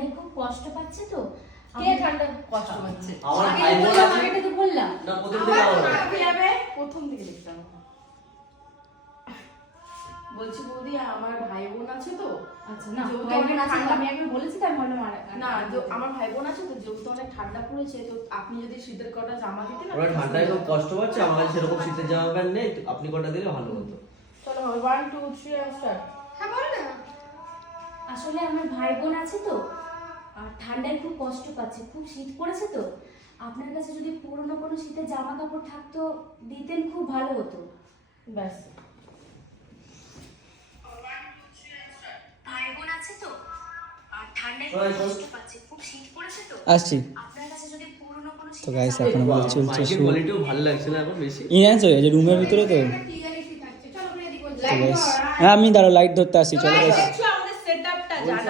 ঠান্ডায় খুব কষ্ট পাচ্ছে তো। কে ঠান্ডায় কষ্ট পাচ্ছে? আমার ভাই বোন আছে। আগেটা তো বললাম। না প্রথম থেকে আমার প্রথম দিকে দেখতাম। বলছি বৌদি আমার ভাই বোন আছে তো। আচ্ছা না, যেহেতু ভাই বোন অনেক আছে তো, ঠান্ডা- আমি একবার বলেছি তাই বললাম না আমার ভাই বোন আছে তো, যেহেতু অনেক ঠান্ডা পড়েছে তো আপনি যদি শীতের কটা জামা দিতেন ওরা ঠান্ডায় খুব কষ্ট পাচ্ছে, আমার কাছে সেরকম শীতের জামা প্যান্ট নেই, তো আপনি কটা দিলে ভালো হতো। চলো 1 2 3 and start। হ্যাঁ বল না। আসলে আমার ভাই বোন আছে তো, আর ঠান্ডায় খুব কষ্ট পাচ্ছে, খুব শীত পড়েছে তো। আপনার কাছে যদি পুরনো কোনো শীতের জামা কাপড় থাকতো দিতেন, খুব ভালো হতো। ব্যাস। ভাই বোন আছে তো, আর ঠান্ডায় ওই খুব শোন। কষ্ট পাচ্ছে, খুব শীত পড়েছে তো। আসছি। আপনার কাছে যদি পুরনো কোনো তো গাইস এখন আমাদের চলছে মাইকের কোয়ালিটিও ভালো লাগছে না এখন বেশি। ইনহ্যান্স হয়ে গেছে রুমের ভিতরে তো। ক্লিয়ারিটি থাকছে। চলো আমরা এদিকে তো গাইস হ্যাঁ আমি দাঁড়াও লাইট ধরতে আসছি, চলো গাইস। দেখছো আমাদের সেটআপটা জানা